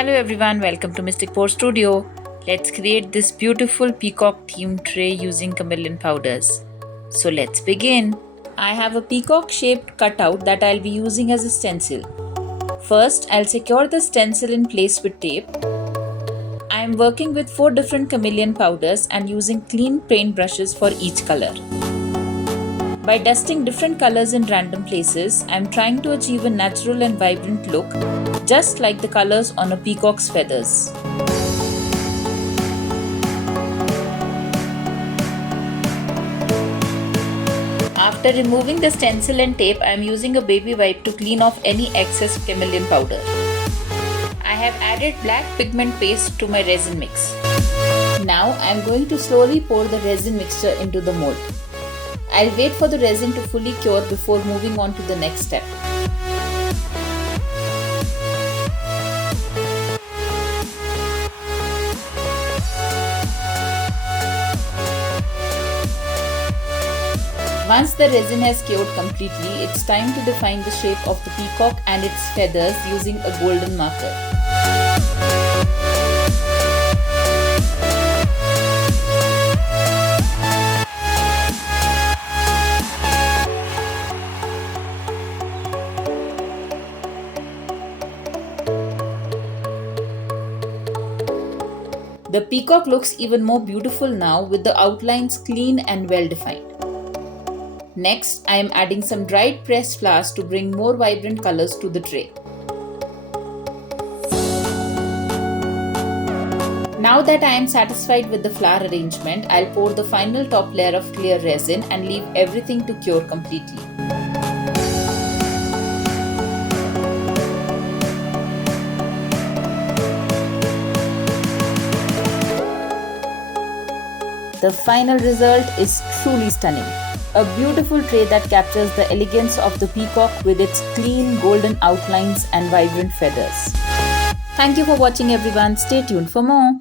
Hello everyone, welcome to Mystic Pour Studio. Let's create this beautiful peacock themed tray using chameleon powders. So let's begin. I have a peacock shaped cutout that I'll be using as a stencil. First, I'll secure the stencil in place with tape. I am working with 4 different chameleon powders and using clean paint brushes for each color. By dusting different colors in random places, I am trying to achieve a natural and vibrant look, just like the colors on a peacock's feathers. After removing the stencil and tape, I am using a baby wipe to clean off any excess chameleon powder. I have added black pigment paste to my resin mix. Now I am going to slowly pour the resin mixture into the mold. I'll wait for the resin to fully cure before moving on to the next step. Once the resin has cured completely, it's time to define the shape of the peacock and its feathers using a golden marker. The peacock looks even more beautiful now with the outlines clean and well defined. Next, I am adding some dried pressed flowers to bring more vibrant colors to the tray. Now that I am satisfied with the flower arrangement, I'll pour the final top layer of clear resin and leave everything to cure completely. The final result is truly stunning. A beautiful tray that captures the elegance of the peacock with its clean golden outlines and vibrant feathers. Thank you for watching everyone. Stay tuned for more.